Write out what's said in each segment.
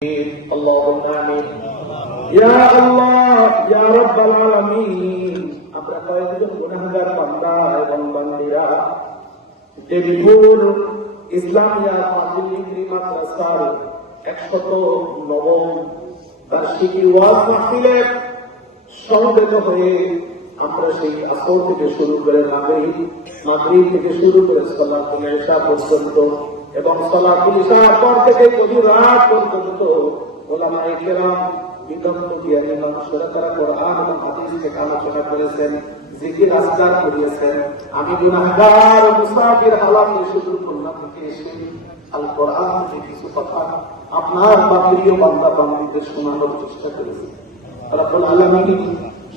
اللهم آمين ইয়া আল্লাহ ইয়া রাব্বাল আলামিন আমরা কয়েকজন গুনাহগার বান্দা এবং বান্দিরা দেবীপুর ইসলামিয়া ফাজিল ডিগ্রি মাদ্রাসার একশত নবম বার্ষিকী ওয়াজ মাহফিলে সমবেত হয়ে আমরা সেই আসর থেকে শুরু করে নাগরিক মাগরিব থেকে শুরু করে সলাতুল ইশা পর্যন্ত এবং সলাতুল ইশার পর থেকে গভীর রাত পর্যন্ত ওলামায়ে কেরাম বিদগ্ধ জ্ঞানী মানুষেরা তারা কোরআন এবং হাদিস থেকে আলোচনা করেছেন, জিকির করিয়েছেন। আমি গুনাহগার মুসাফির শুধু থেকে এসে আল কোরআন থেকে কিছু কথা আপনার বা প্রিয় বান্দা বান্ধবীদের শোনানোর চেষ্টা করেছি। রব্বুল আলামিন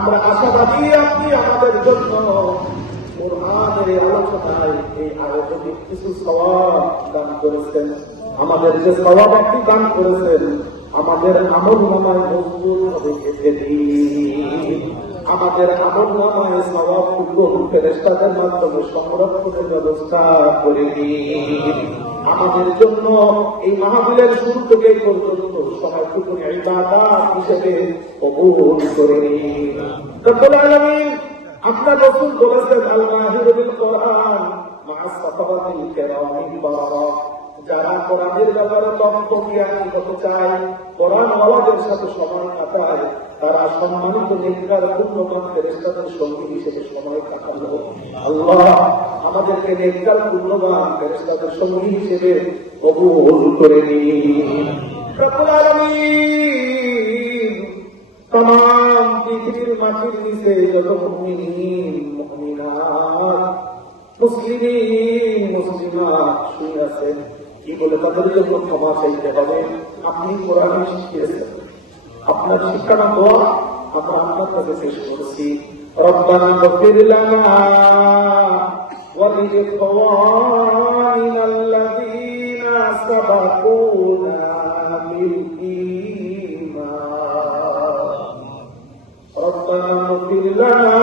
আমরা আশাবাদী আপনি আমাদের জন্য কোরআনের এই আলোচনায় এই আয়োজনে কিছু সওয়াব দান করেছেন। আমাদের যে সওয়াব আপনি দান করেছেন, আমাদের আমল নামায় মজবুত হবে আমাদের আমল নামায় সওয়াব টুকুন ফেরেস্তাদের মাধ্যমে সংরক্ষণের ব্যবস্থা করে দিন। আমাদের জন্য এই মাহফিলের শুরু থেকে পর্যন্ত সময়টুকু ইবাদত হিসেবে কবুল করে নিন। আপনার বসুন বলেছেন আল্লাহ বিল কোরআন মা যারা কোরআনের ব্যাপারে তত্ত্ব জ্ঞান হতে চায় কোরআন ওয়ালাদের সাথে সময় কাটায়, তারা সম্মানিত নেককার পূর্ণমান ফেরেস্তাদের সঙ্গী হিসেবে সময় কাটালো। আল্লাহ আমাদেরকে নেককার পূর্ণমান ফেরেস্তাদের সঙ্গী হিসেবে কবুল করে নিন। আলামিন পৃথিবীর মাটির নিচে যত মুসলিমিন, মুসলিমাত শুয়ে আছেন কি বলে তাদের জন্য ক্ষমা চাইতে হবে আপনি কোরআন শিখিয়েছেন আপনার শিক্ষাটা দোয়া আমরা আপনার কাছে শেষ করছি ربنا اغفر لنا ولإخواننا الذين سبقونا بالإيمان ربنا اغفر لنا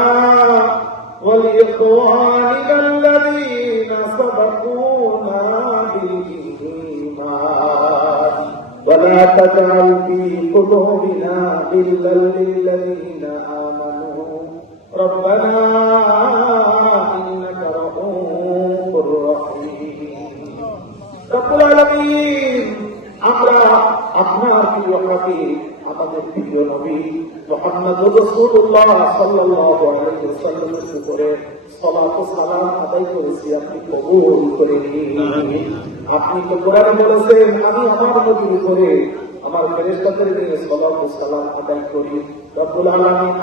ولإخواننا الذين سبقونا ولا تجعل في قلوبنا إلا للذين آمنوا ربنا إنك رؤوف رحيم رب العالمين আপনার প্রিয় আমাদের প্রিয় নবী করেছি, আপনি করে তো বলেছেন, আমি আমার নবীর উপরে আমার ফেরেশতাদের সালাম আদায় করি।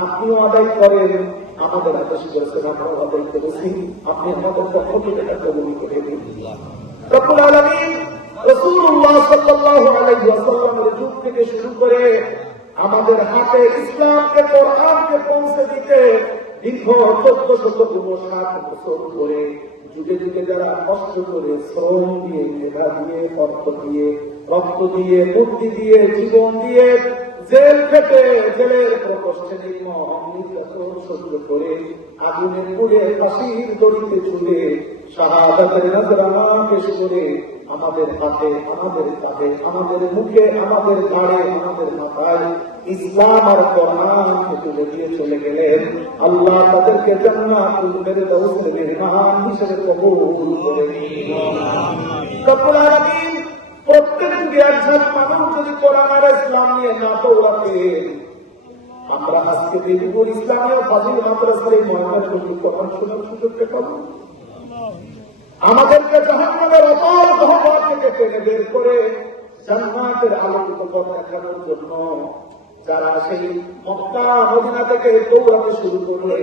আপনিও আদায় করেন। আমাদের আদেশ করেছেন আমরাও আদায় করেছি। আপনি আমাদের পক্ষ থেকে করে দিন আমাদের হাতে ইসলামকে, কোরআনকে পৌঁছে দিতে দীর্ঘ চোদ্দ শত বছর যুগে যুগে যারা কষ্ট করে শ্রম দিয়ে, মেধা দিয়ে, অর্থ দিয়ে, রক্ত দিয়ে দিয়ে, জীবন দিয়ে জেল খেটে, জেলের প্রকোষ্ঠে সহ্য করে পুড়ে দড়িতে শাহাদাতের নজরানা করে আমাদের হাতে, আমাদের কাঁধে, আমাদের মুখে, আমাদের ঘাড়ে, আমাদের মাথায় ইসলাম আর কোরআনকে তুলে দিয়ে চলে গেলেন, আল্লাহ তাদেরকে হিসেবে কবুল করে রব্বুল আমাদেরকে আলোকিত যারা সেই মক্কা মদিনা থেকে দৌড়াতে শুরু করলে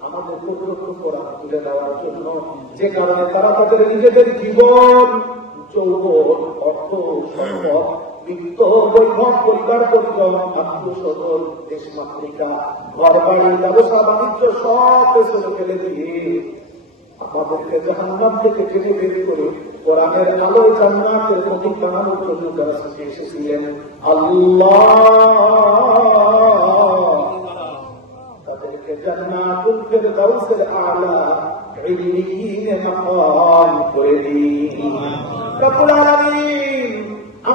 আমাদের পর্যন্ত কোরআন তুলে দেওয়ার জন্য যে কারণে তারা তাদের নিজেদের জীবন, যৌবন, অর্থ, সম্পদ ব্যবসা, বাণিজ্য, সব পেছনে ফেলে দিয়ে আমাদেরকে জাহান্নাম থেকে টেনে বের করে কোরআনের আলো জান্নাতের প্রতি টানানোর জন্য যারা শিখে এসেছিলেন। আল্লাহ! তাদেরকে জান্নাতুল ফেরদাউসের আলা মাকাম করে দিন। রব্বুল আলামিন!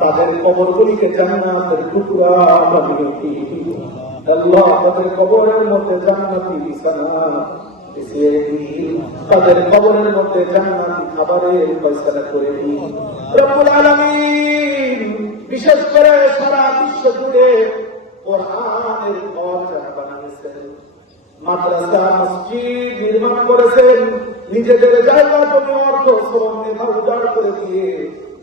তাদের কবরগুলিকে জান্নাতের টুকরা আল্লাহ তাদের কবরের মধ্যে জান্নাতি বিছানা তাদের কবরের মধ্যে জান্নাতি খাবারের ফয়সালা করে রব্বুল আলামিন বিশেষ করে সারা বিশ্ব জুড়ে কোরআনের ঘর বানিয়েছেন। মাদ্রাসা, মসজিদ নির্মাণ করেছেন। নিজেদের জায়গা জমি অর্থ শ্রম মেধা উজাড় করে দিয়ে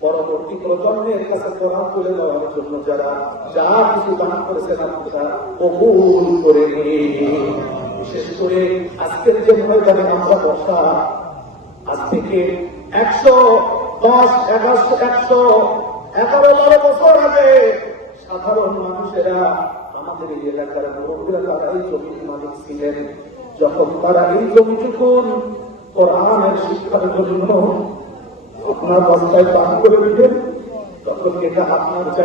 পরবর্তী প্রজন্মের কাছে কোরআন তুলে দেওয়ার জন্য যারা যা কিছু দান করেছেন আপনারা কবুল করে বিশেষ করে আজকের যে ময়দানে আমরা বসা, আজ থেকে একশো দশ, এগারোশো, একশো এগারো বারো বছর আগে সাধারণ মানুষেরা আমাদের এই এলাকার মুরব্বীরা তারা এই জমির মালিক ছিলেন। যখন তারা এই জমিটুকুন কোরআনের শিক্ষার জন্য আপনার বস্তায় দান করে দিলেন। তখন এটা আপনার